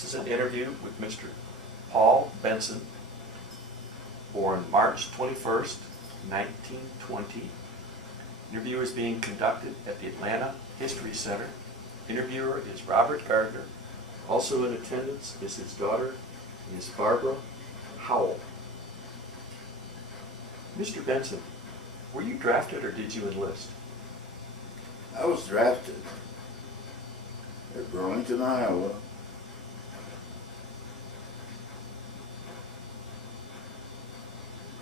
This is an interview with Mr. Paul Benson, born March 21st, 1920. Interview is being conducted at the Atlanta History Center. Interviewer is Robert Gardner. Also in attendance is his daughter, Miss Barbara Howell. Mr. Benson, were you drafted or did you enlist? I was drafted at Burlington, Iowa.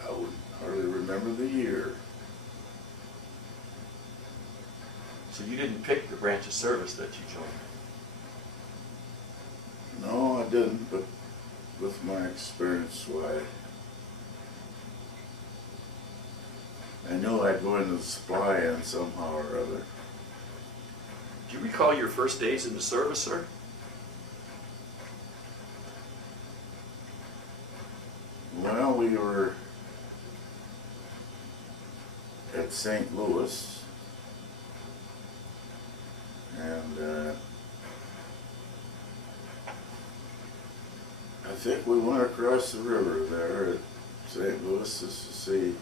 I would hardly remember the year. So you didn't pick the branch of service that you joined? No, I didn't, but with my experience, why, I knew I'd go into the supply end somehow or other. Do you recall your first days in the service, sir? Well, we were at St. Louis, and I think we went across the river there at St. Louis just to see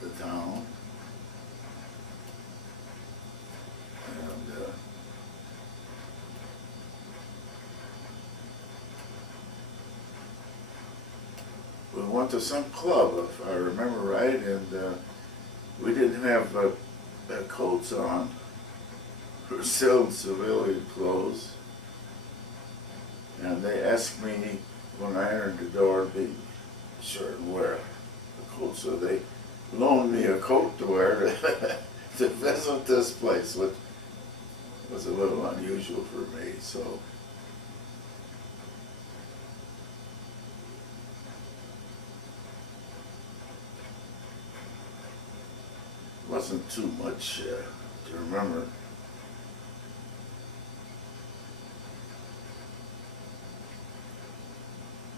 the town. And we went to some club, if I remember right, and we didn't have coats on. We were still in civilian clothes. And they asked me when I entered the door to be sure to wear a coat, so they loaned me a coat to wear to visit this place, which was a little unusual for me. So it wasn't too much to remember.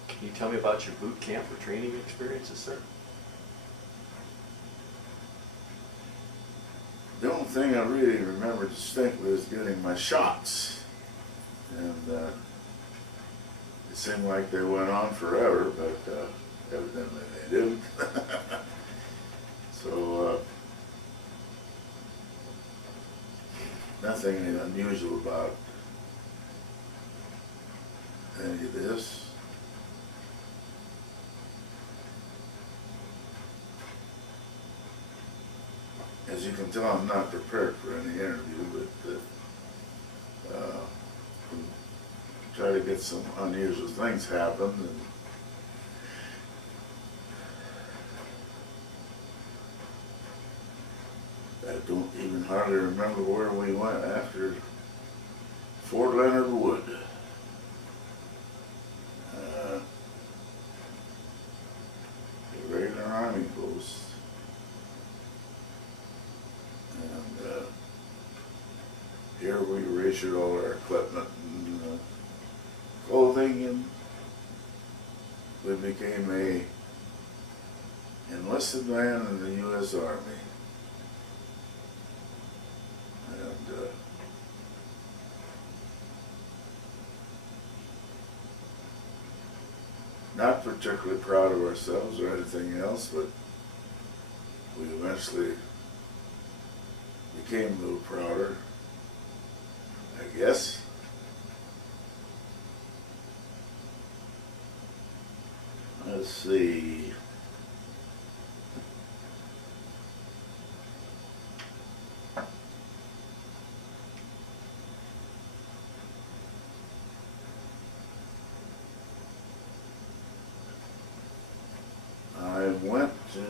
Can you tell me about your boot camp or training experiences, sir? The only thing I really remember distinctly is getting my shots. And it seemed like they went on forever, but evidently they didn't. So nothing unusual about any of this. As you can tell, I'm not prepared for any interview, but try to get some unusual things happen. And I don't even hardly remember where we went after Fort Leonard Wood. The regular Army post. And here we reissued all our equipment and clothing, and we became a enlisted man in the U.S. Army. And not particularly proud of ourselves or anything else, but we eventually became a little prouder, I guess. Let's see. I went to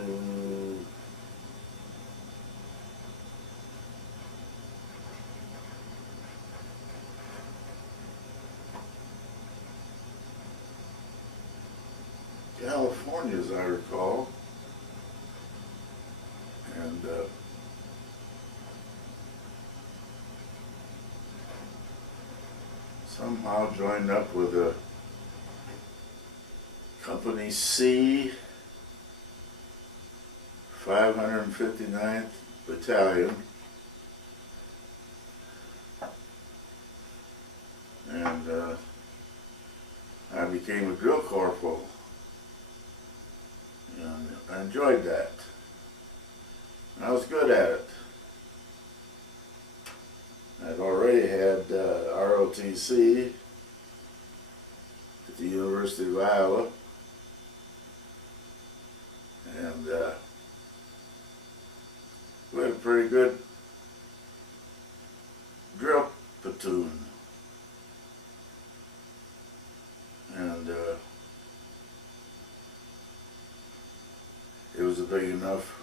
California, as I recall, and somehow joined up with a Company C, 559th Battalion, and I became a drill corporal, and I enjoyed that. I was good at it. I'd already had ROTC at the University of Iowa, and we had a pretty good drill platoon. And it was a big enough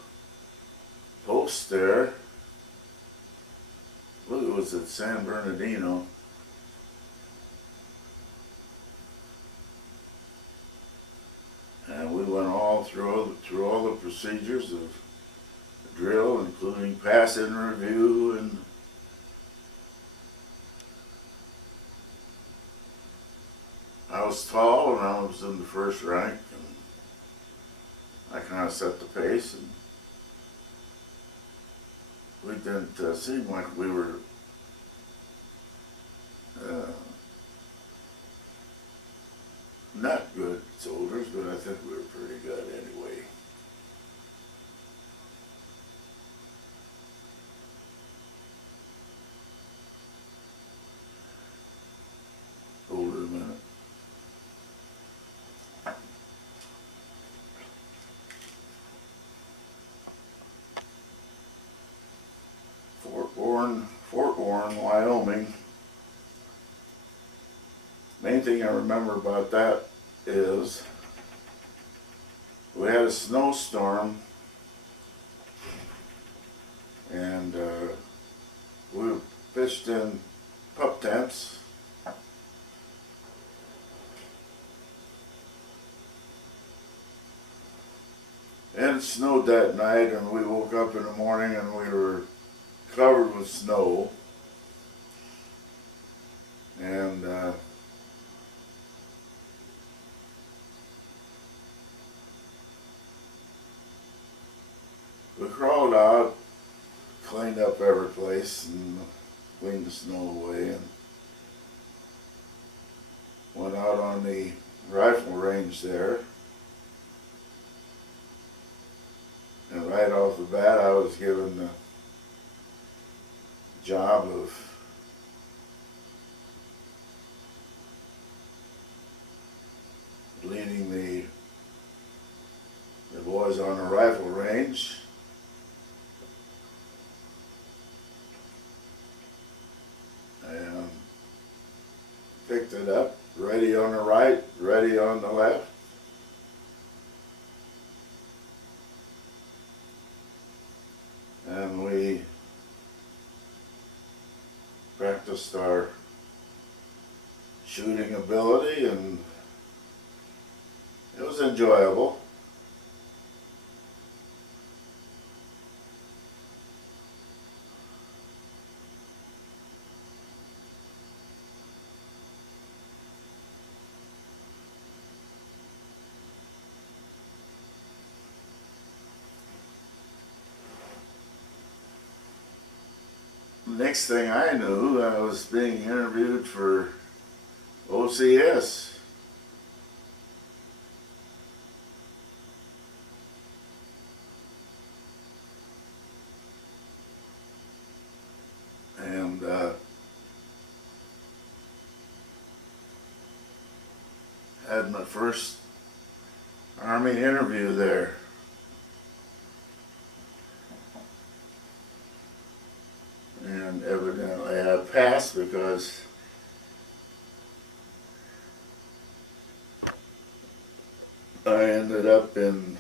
post there. I believe it was at San Bernardino. And we went all through all the procedures of drill, including pass-in review, and I was tall and I was in the first rank, and I kind of set the pace, and we didn't seem like we were not good soldiers, but I think we were pretty good anyway. Hold it a minute. Fort Warren, Wyoming. Main thing I remember about that is we had a snowstorm, and we were pitched in pup tents. And it snowed that night, and we woke up in the morning and we were covered with snow. And we crawled out, cleaned up every place, and cleaned the snow away, and went out on the rifle range there. And right off the bat, I was given the job of leading the boys on the rifle range. And picked it up, ready on the right, ready on the left. And we practiced our shooting ability, and it was enjoyable. Next thing I knew, I was being interviewed for OCS. And had my first Army interview there. And evidently I passed because I ended up in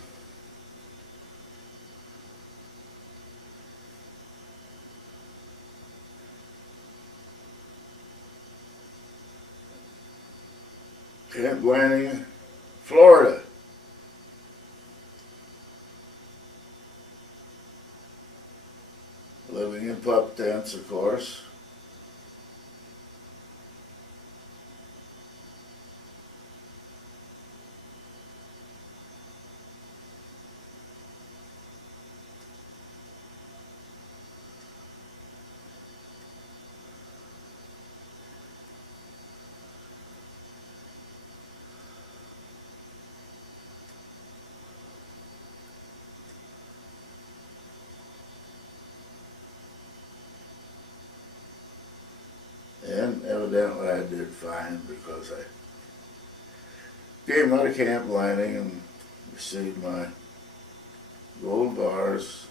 Camp Blanding, Florida. Living in pup tents, of course. And evidently I did fine because I came out of camp lining and received my gold bars.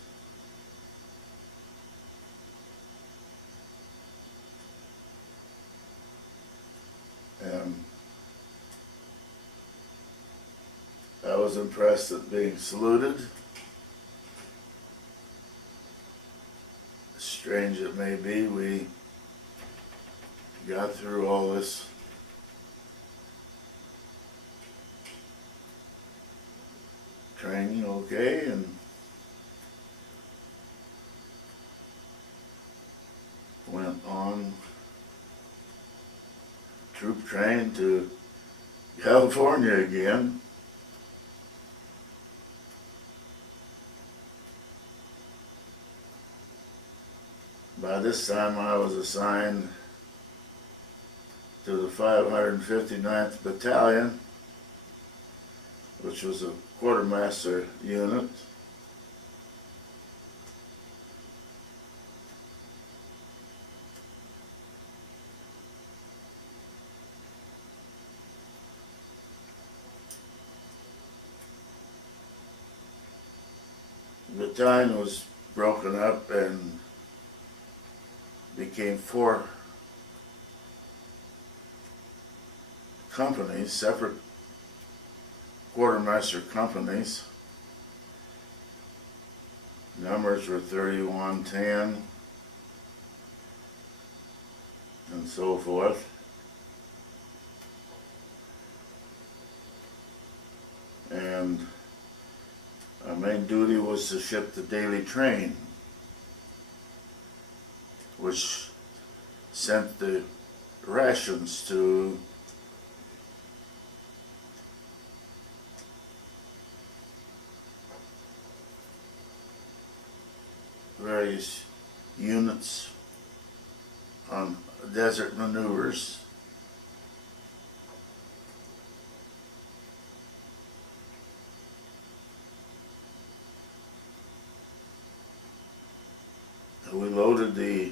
And I was impressed at being saluted. Strange it may be, we got through all this training okay, and went on troop train to California again. By this time I was assigned to the 559th Battalion, which was a quartermaster unit. The battalion was broken up and became 4 companies, separate quartermaster companies. Numbers were 3110 and so forth. And our main duty was to ship the daily train, which sent the rations to various units on desert maneuvers. We loaded the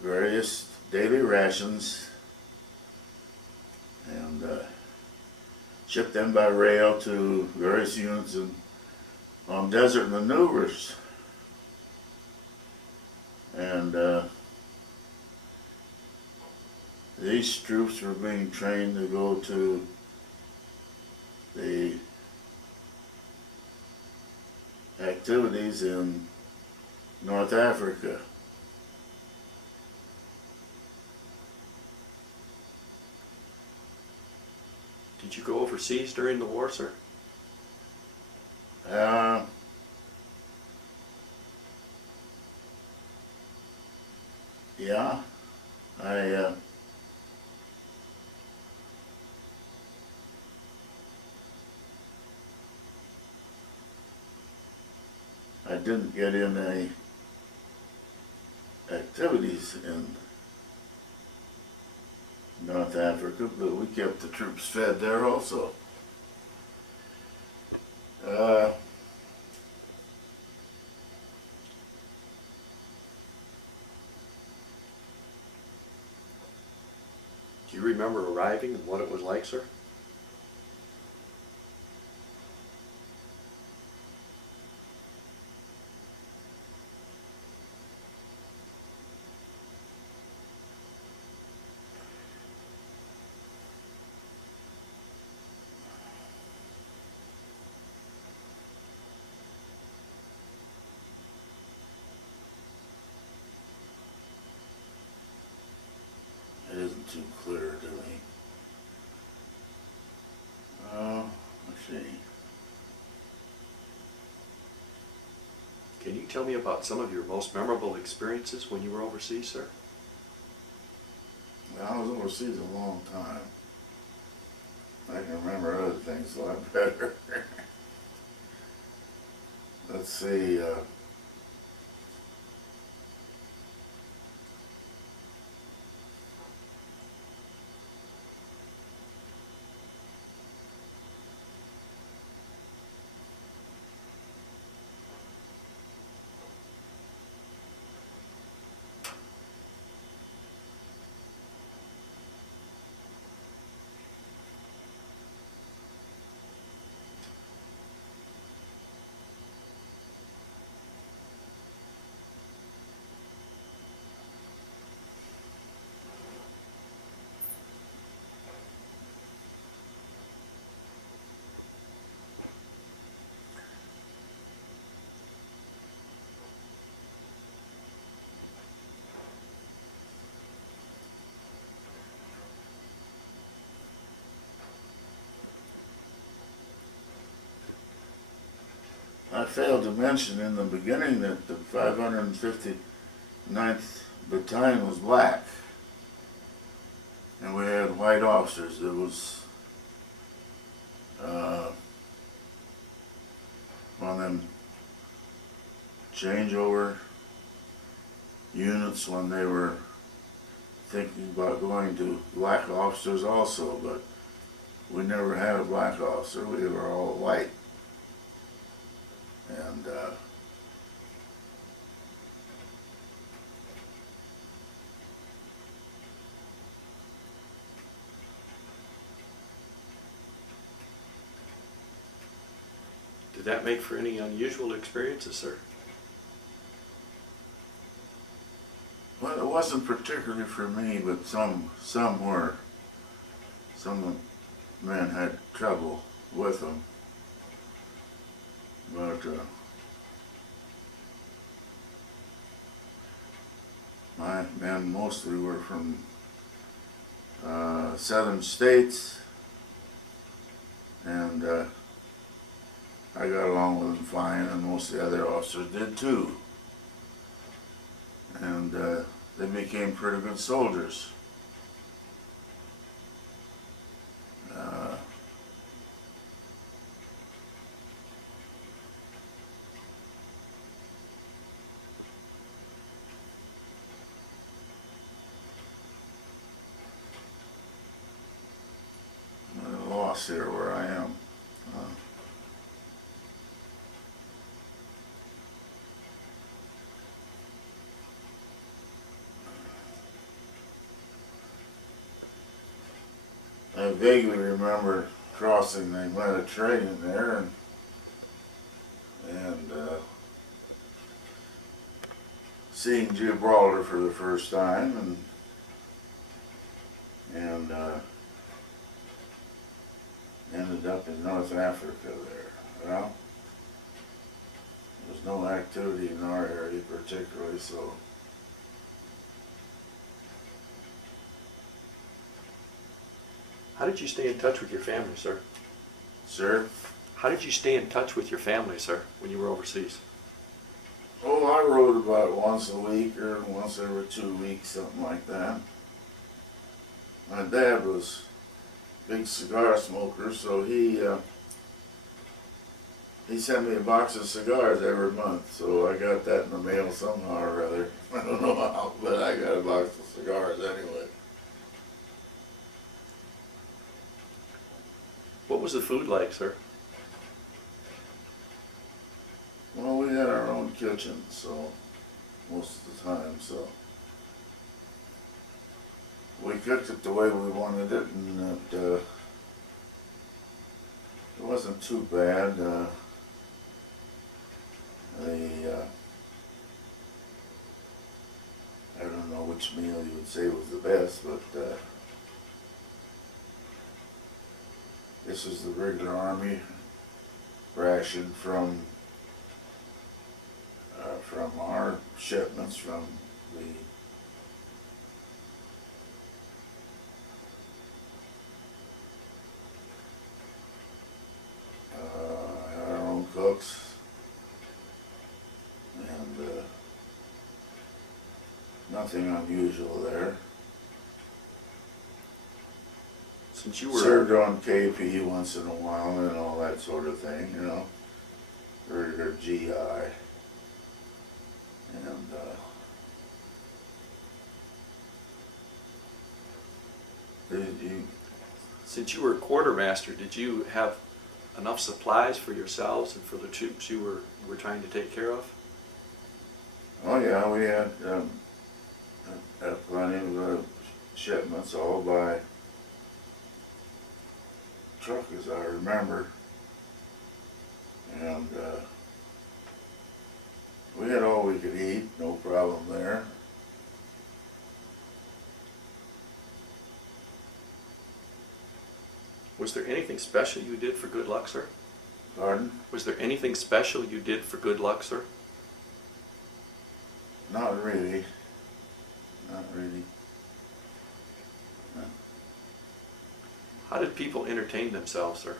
various daily rations and shipped them by rail to various units on desert maneuvers. And these troops were being trained to go to the activities in North Africa. Did you go overseas during the war, sir? Yeah, I didn't get in any activities in North Africa, but we kept the troops fed there also. Do you remember arriving and what it was like, sir? It isn't too clear to me. Let's see. Can you tell me about some of your most memorable experiences when you were overseas, sir? Well, I was overseas a long time. I can remember other things a lot better. Let's see. I failed to mention in the beginning that the 559th Battalion was black. And we had white officers. It was one of them changeover units when they were thinking about going to black officers also, but we never had a black officer. We were all white. And Did that make for any unusual experiences, sir? well, it wasn't particularly for me, but some were. Some men had trouble with them. But my men mostly were from southern states, and I got along with them fine, and most of the other officers did too. And they became pretty good soldiers. I'm at a loss here where I am. I vaguely remember crossing the Mediterranean there and seeing Gibraltar for the first time and ended up in North Africa there. Well, there was no activity in our area particularly, so How did you stay in touch with your family, sir? sir. How did you stay in touch with your family, sir, when you were overseas? Oh, I rode about once a week or once every 2 weeks, something like that. My dad was a big cigar smoker, so he sent me a box of cigars every month. So I got that in the mail somehow or other. I don't know how, but I got a box of cigars anyway. What was the food like, sir? Well, we had our own kitchen, so most of the time, so we cooked it the way we wanted it, and it wasn't too bad. I don't know which meal you would say was the best, but this is the regular Army ration from our shipments from the our own cooks, and nothing unusual there. Since you were Served on KP once in a while and all that sort of thing, you know, regular GI. And since you were a quartermaster, did you have enough supplies for yourselves and for the troops you were trying to take care of? oh yeah, we had plenty of shipments, all by truck as I remember, and we had all we could eat, no problem there. Was there anything special you did for good luck, sir? Pardon? Was there anything special you did for good luck, sir? Not really. Not really. No. How did people entertain themselves, sir?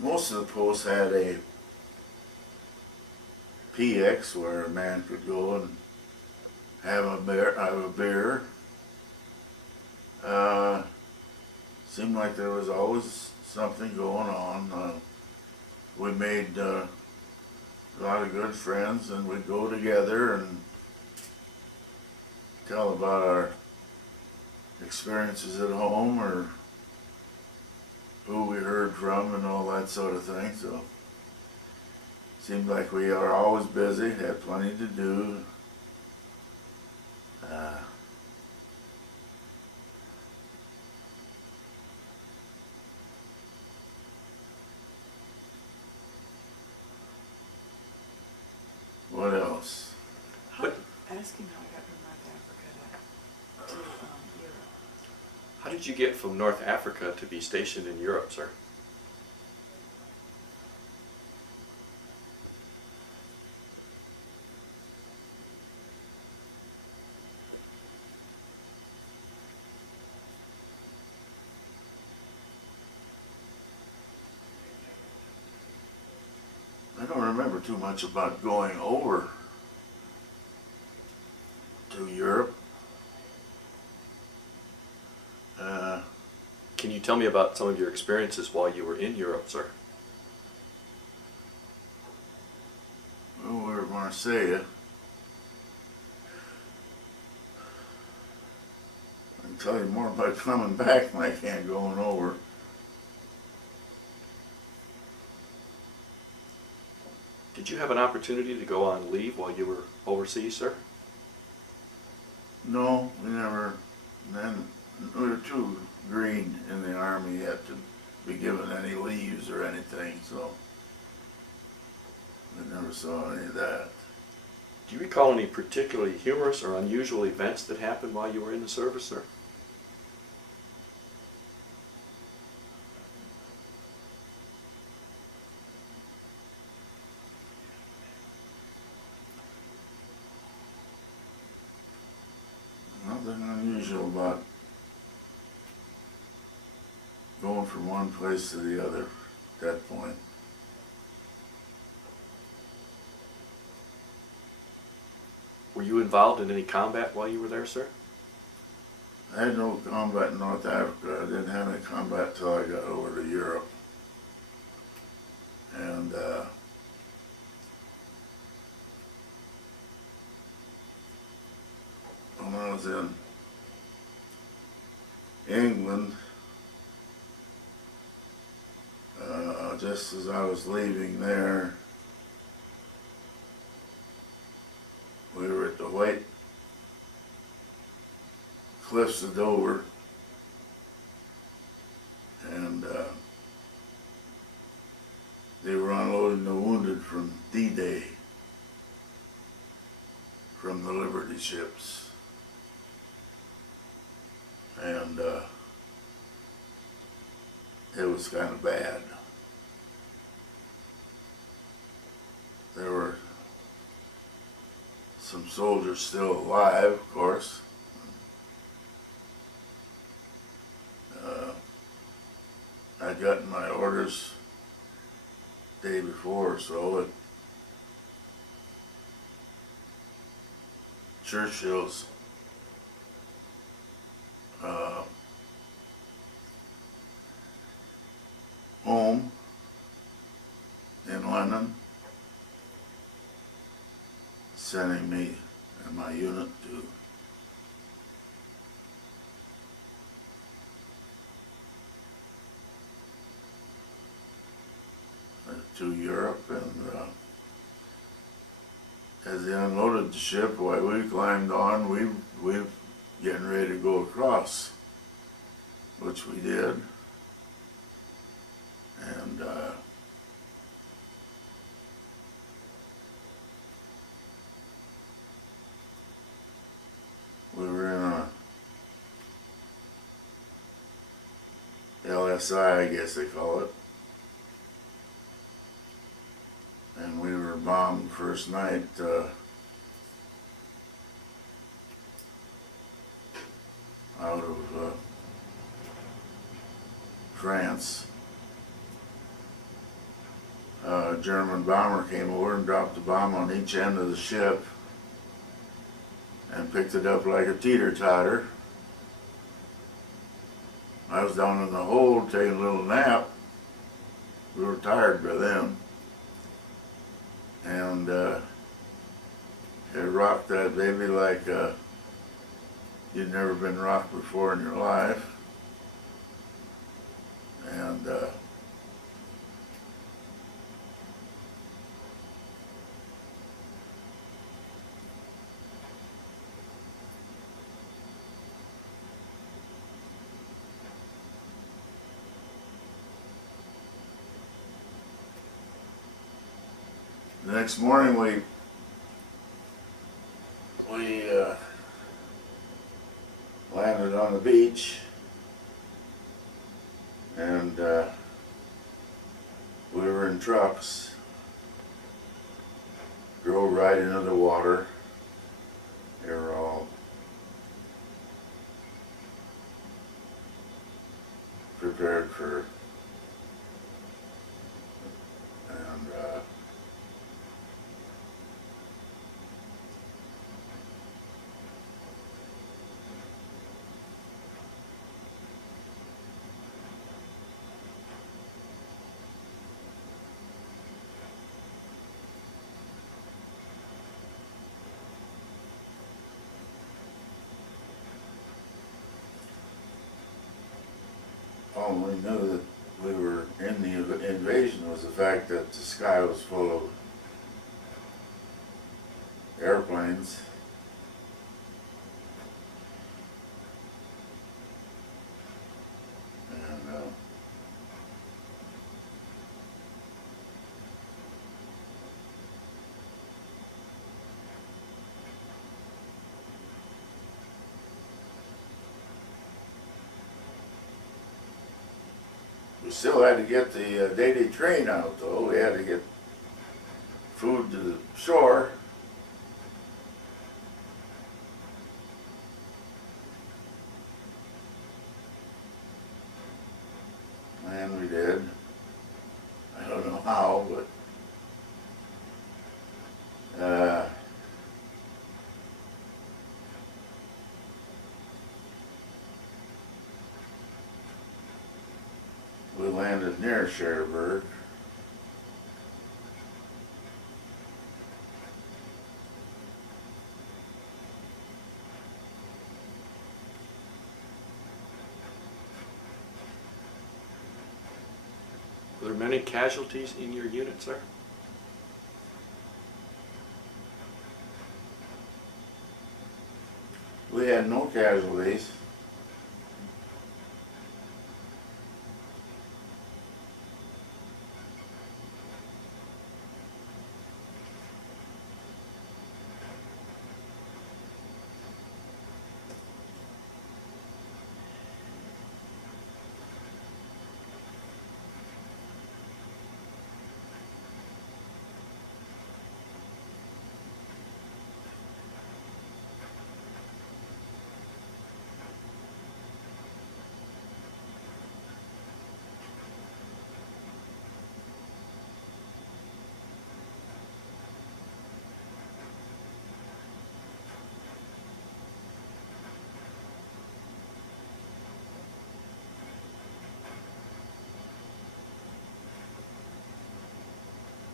most of the posts had a PX where a man could go and have a beer. Seemed like there was always something going on. We made a lot of good friends, and we'd go together and tell about our experiences at home or who we heard from and all that sort of thing. So seemed like we are always busy, had plenty to do. What else? What- Ask him how I got from North Africa to Europe. How did you get from North Africa to be stationed in Europe, sir? I don't remember too much about going over to Europe. Can you tell me about some of your experiences while you were in Europe, sir? Well, we were at Marseille. I can tell you more about coming back than I can going over. Did you have an opportunity to go on leave while you were overseas, sir? No, we never. Then we were too green in the army yet to be given any leaves or anything, so we never saw any of that. Do you recall any particularly humorous or unusual events that happened while you were in the service, sir? Nothing unusual about going from one place to the other at that point. Were you involved in any combat while you were there, sir? I had no combat in North Africa. I didn't have any combat till I got over to Europe. And when I was in England, just as I was leaving there, we were at the White Cliffs of Dover, and they were unloading the wounded from D-Day, from the Liberty ships. And it was kind of bad. There were some soldiers still alive, of course. I'd gotten my orders day before or so at Churchill's home in London, sending me and my unit to Europe, and as they unloaded the ship, why we climbed on, we getting ready to go across, which we did, and we were in a LSI, I guess they call it. And we were bombed first night out of France. a German bomber came over and dropped a bomb on each end of the ship and picked it up like a teeter-totter. I was down in the hold taking a little nap. We were tired by then. And it rocked that baby like you'd never been rocked before in your life. And the next morning we landed on the beach, and we were in trucks, drove right into the water. They were all prepared for, and all we knew that we were in the invasion was the fact that the sky was full of airplanes. And we still had to get the daily train out, though. We had to get food to the shore. And we did. I don't know how, but we landed near Cherbourg. Were there many casualties in your unit, sir? We had no casualties.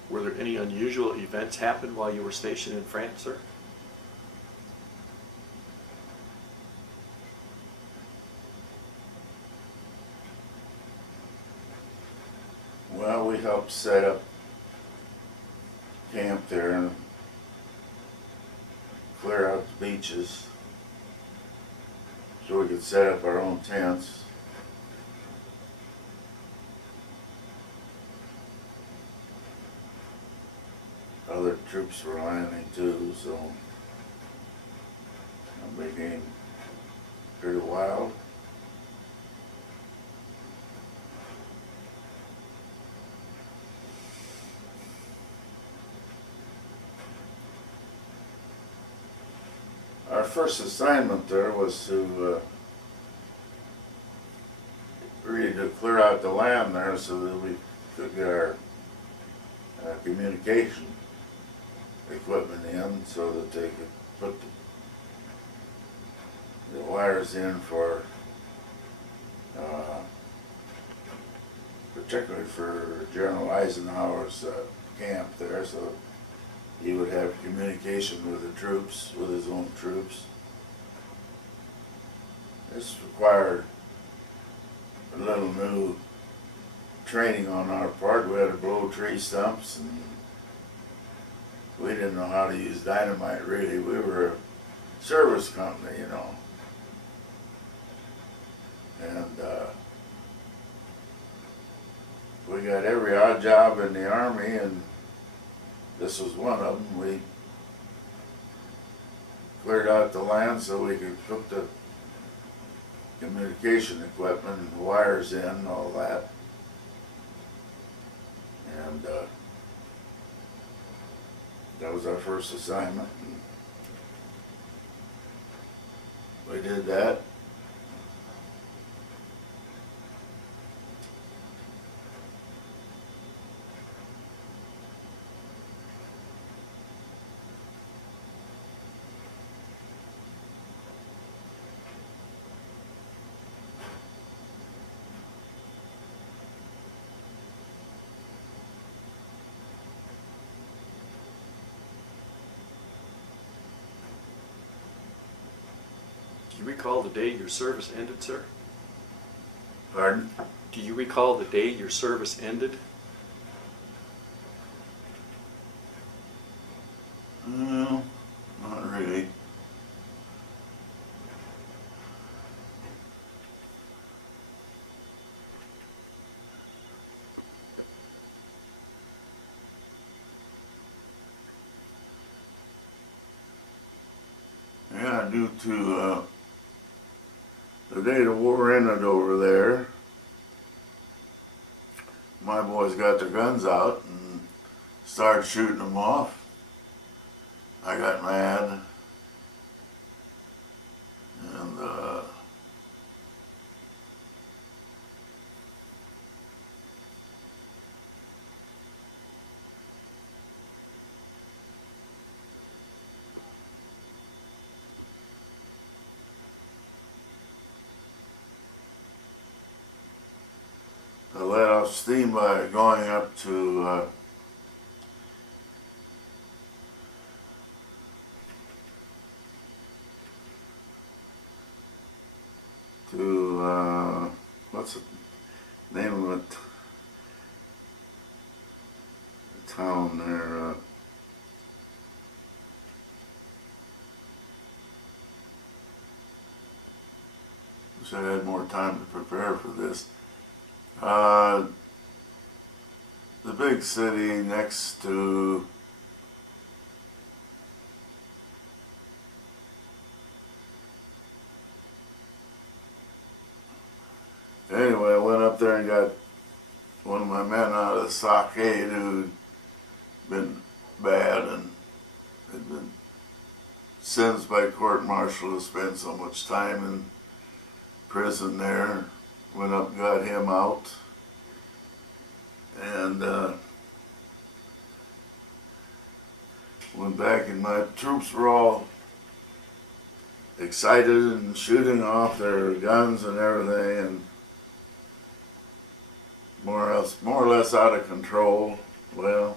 Were there any unusual events happen while you were stationed in France, sir? Well, we helped set up camp there and clear out the beaches so we could set up our own tents. Other troops were landing too, so it became pretty wild. Our first assignment there was to really to clear out the land there so that we could get our communication equipment in so that they could put the wires in for, particularly for General Eisenhower's camp there, so he would have communication with the troops, with his own troops. This required a little new training on our part. We had to blow tree stumps, and we didn't know how to use dynamite really. We were a service company, you know. And we got every odd job in the Army, and this was one of them. We cleared out the land so we could hook the communication equipment and the wires in and all that. And that was our first assignment. We did that. Do you recall the day your service ended, sir? Pardon? Do you recall the day your service ended? No, not really. Yeah, due to the day the war ended over there, my boys got their guns out and started shooting them off. I got mad, and I let off steam by going up to what's the name of it? The town there. Wish I had more time to prepare for this. The big city next to anyway, I went up there and got one of my men out of the stockade who'd been bad and had been sentenced by court-martial to spend so much time in prison there. Went up and got him out, and went back, and my troops were all excited and shooting off their guns and everything, and more or less out of control. Well,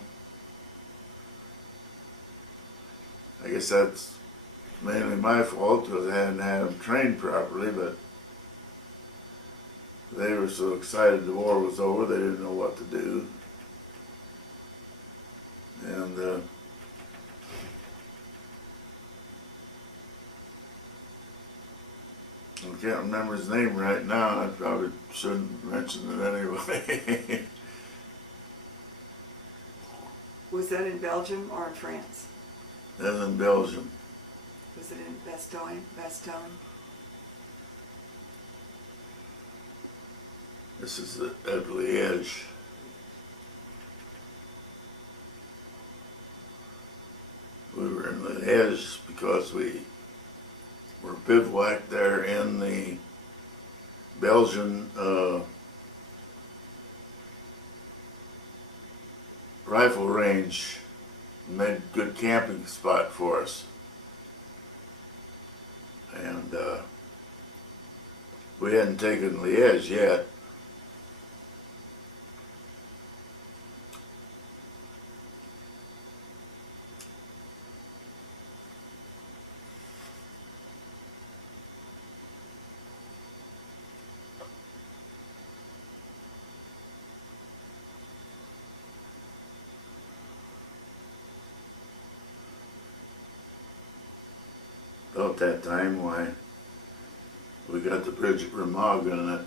I guess that's mainly my fault because I hadn't had them trained properly, but they were so excited the war was over, they didn't know what to do. And I can't remember his name right now. I probably shouldn't mention it anyway. Was that in Belgium or in France? That's in Belgium. Was it in Bastogne? This is at Liège. We were in Liège because we were bivouacked there in the Belgian rifle range, made a good camping spot for us. And we hadn't taken Liège yet. About that time, why, we got the bridge at Remagen, and that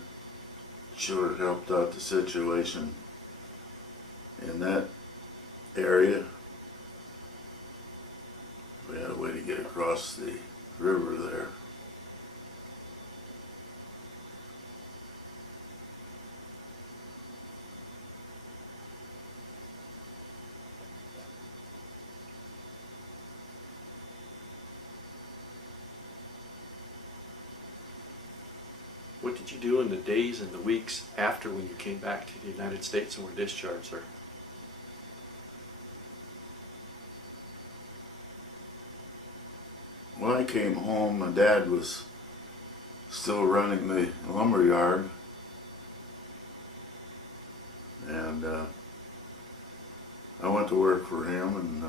sure helped out the situation in that area. We had a way to get across the river there. What did you do in the days and the weeks after when you came back to the United States and were discharged, sir? When I came home, my dad was still running the lumber yard, and I went to work for him, and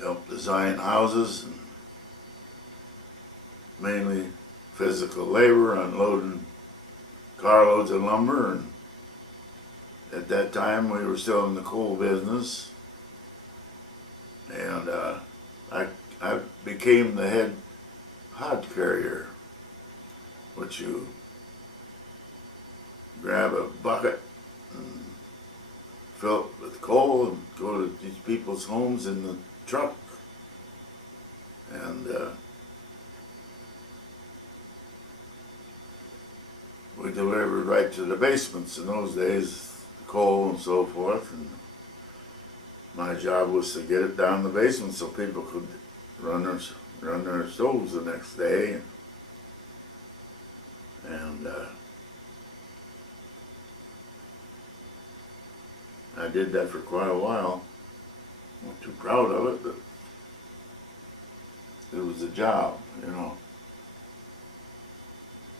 helped design houses, and mainly physical labor, unloading carloads of lumber. And at that time we were still in the coal business, and I became the head hod carrier, which you grab a bucket and fill it with coal and go to these people's homes in the truck, and we delivered right to the basements in those days, coal and so forth, and my job was to get it down the basement so people could run their stoves the next day. And I did that for quite a while. Not too proud of it, but it was a job, you know.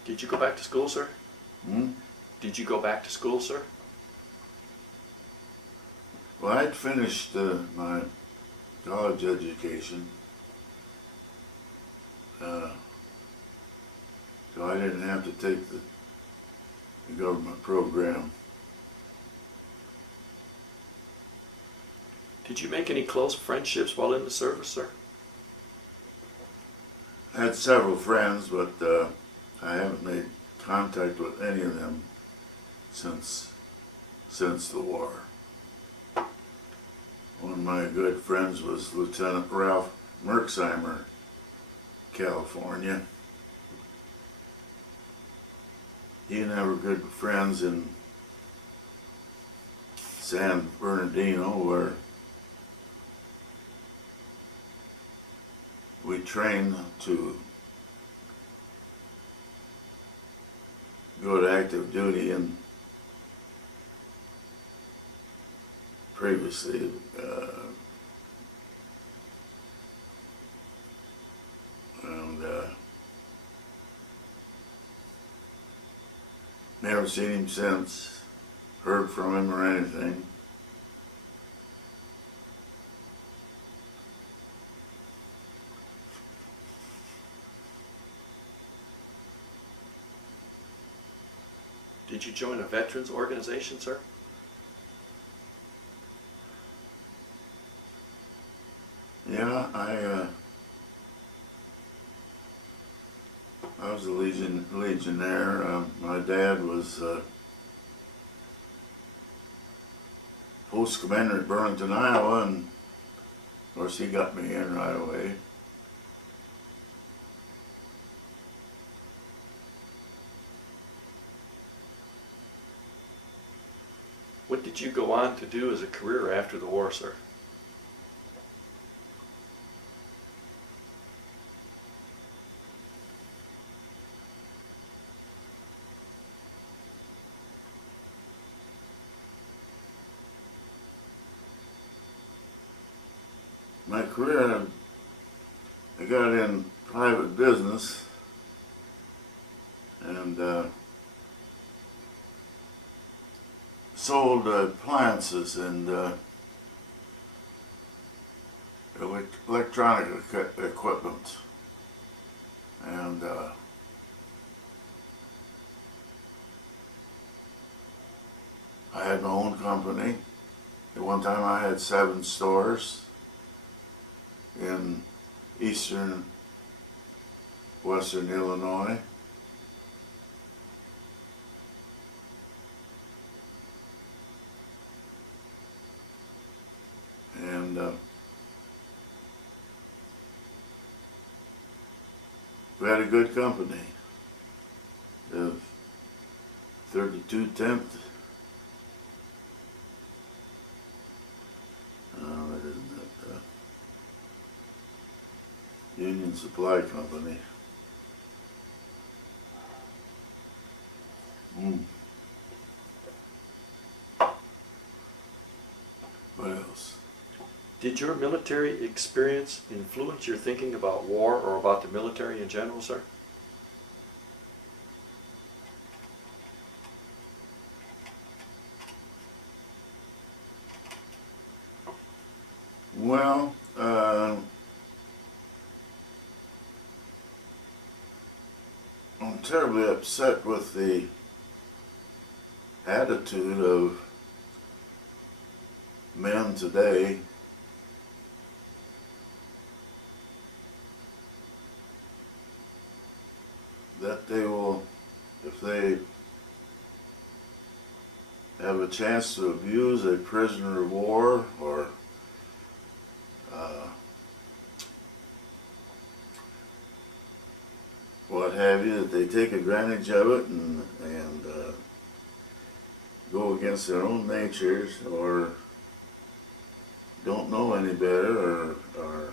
Did you go back to school, sir? Did you go back to school, sir? Well, I'd finished my college education, so I didn't have to take the government program. Did you make any close friendships while in the service, sir? I had several friends, but I haven't made contact with any of them since the war. One of my good friends was Lieutenant Ralph Merkszheimer, California. He and I were good friends in San Bernardino, where we trained to go to active duty, and previously never seen him since, heard from him or anything. Did you join a veterans organization, sir? Yeah, I was a legionnaire. My dad was post commander at Burlington, Iowa, and of course he got me in right away. What did you go on to do as a career after the war, sir? my career, I got in private business and sold appliances and electronic equipment. And I had my own company. At one time I had 7 stores in eastern western Illinois. And we had a good company. The 32 10th. It isn't that Union Supply Company. What else? Did your military experience influence your thinking about war or about the military in general, sir? Well, I'm terribly upset with the attitude of men today that they will, if they have a chance to abuse a prisoner of war or what have you, that they take advantage of it and go against their own natures or don't know any better or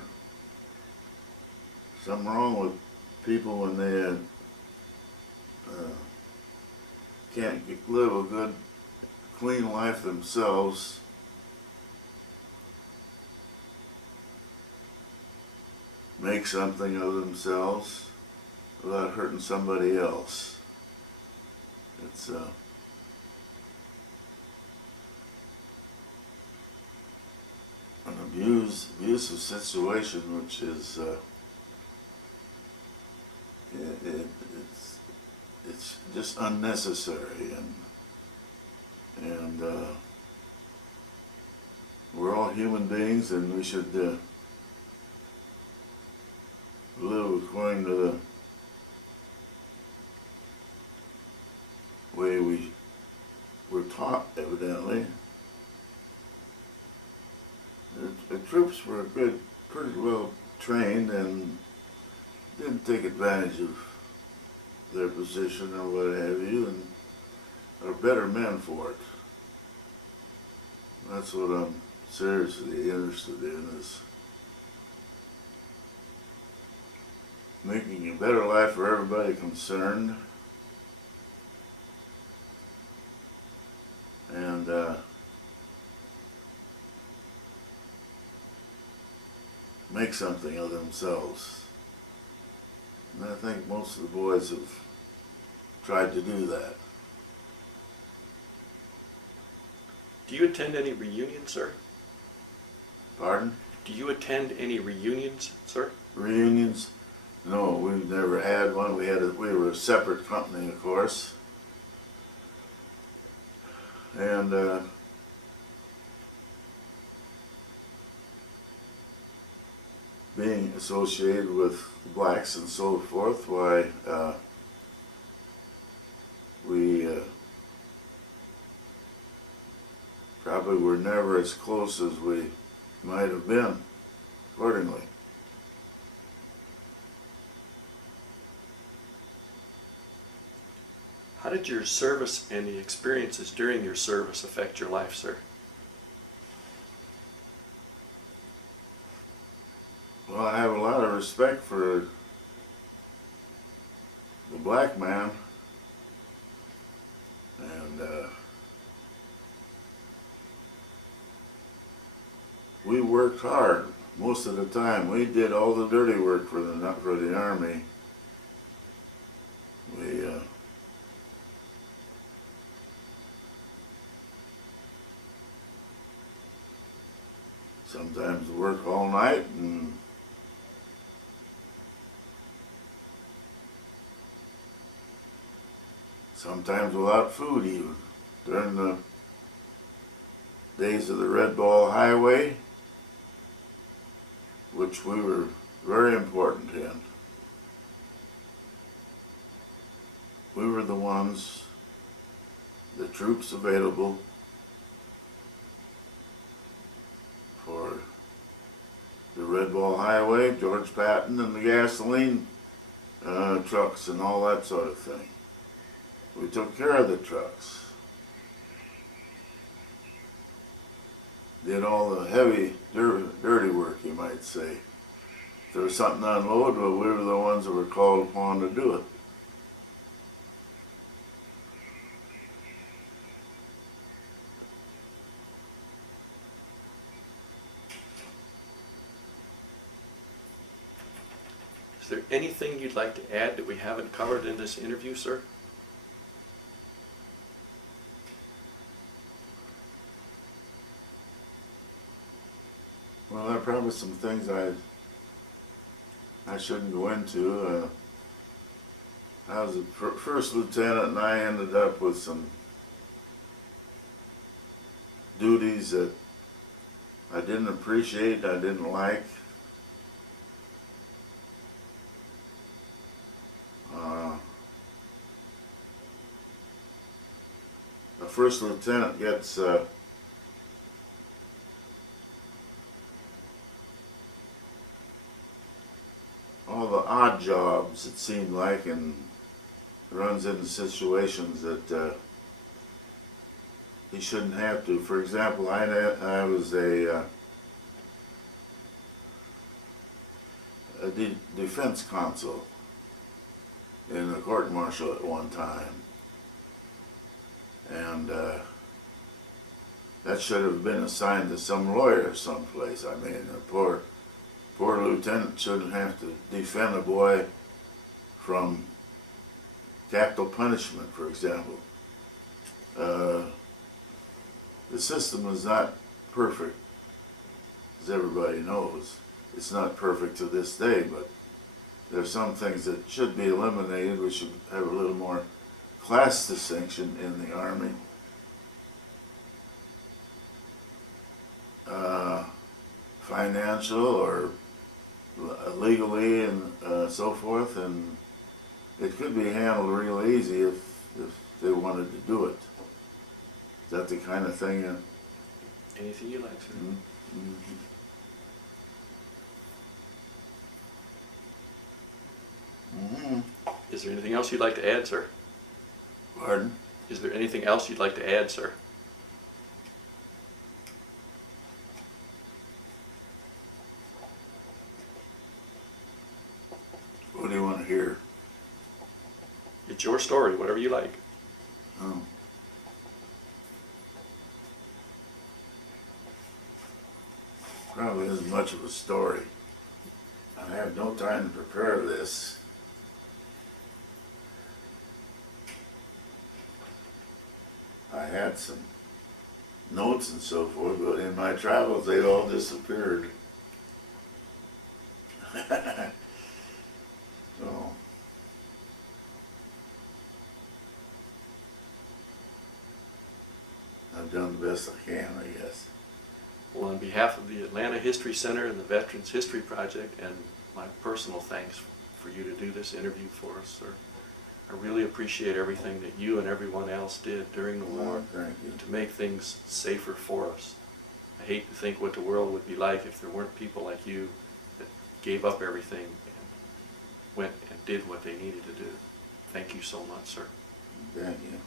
something wrong with people when they can't live a good, clean life themselves. Make something of themselves without hurting somebody else. It's an abusive situation, which is it's just unnecessary, and we're all human beings, and we should live according to the way we were taught, evidently. The troops were pretty well trained and didn't take advantage of their position or what have you, and are better men for it. That's what I'm seriously interested in, is making a better life for everybody concerned, and make something of themselves. And I think most of the boys have tried to do that. Do you attend any reunions, sir? Pardon? Do you attend any reunions, sir? Reunions? No, we've never had one. We were a separate company, of course. And being associated with blacks and so forth, why we probably were never as close as we might have been, accordingly. How did your service and the experiences during your service affect your life, sir? Well, I have a lot of respect for the black man, and we worked hard. most of the time, we did all the dirty work for the Army. We sometimes work all night and sometimes without food even. During the days of the Red Ball Highway, which we were very important in. We were the ones, the troops available for the Red Ball Highway, George Patton, and the gasoline trucks and all that sort of thing. We took care of the trucks. Did all the heavy, dirty work, you might say. If there was something to unload, well, we were the ones that were called upon to do it. Is there anything you'd like to add that we haven't covered in this interview, sir? Well, there are probably some things I shouldn't go into. I was a first lieutenant and I ended up with some duties that I didn't appreciate, I didn't like. A first lieutenant gets all the odd jobs, it seemed like, and runs into situations that he shouldn't have to. For example, I was a defense counsel in the court martial at one time, and that should have been assigned to some lawyer someplace. I mean, a poor lieutenant shouldn't have to defend a boy from capital punishment, for example. The system is not perfect, as everybody knows. It's not perfect to this day, but there's some things that should be eliminated. We should have a little more class distinction in the Army. Financial or legally and so forth, and it could be handled real easy if they wanted to do it. Is that the kind of thing? Anything you like, sir? Is there anything else you'd like to add, sir? Pardon? Is there anything else you'd like to add, sir? What do you want to hear? It's your story, whatever you like. Oh. Probably isn't much of a story. I have no time to prepare this. I had some notes and so forth, but in my travels they all disappeared. So, I've done the best I can, I guess. Well, on behalf of the Atlanta History Center and the Veterans History Project, and my personal thanks for you to do this interview for us, sir. I really appreciate everything that you and everyone else did during the war Thank you. to make things safer for us. I hate to think what the world would be like if there weren't people like you that gave up everything and went and did what they needed to do. Thank you so much, sir. Thank you.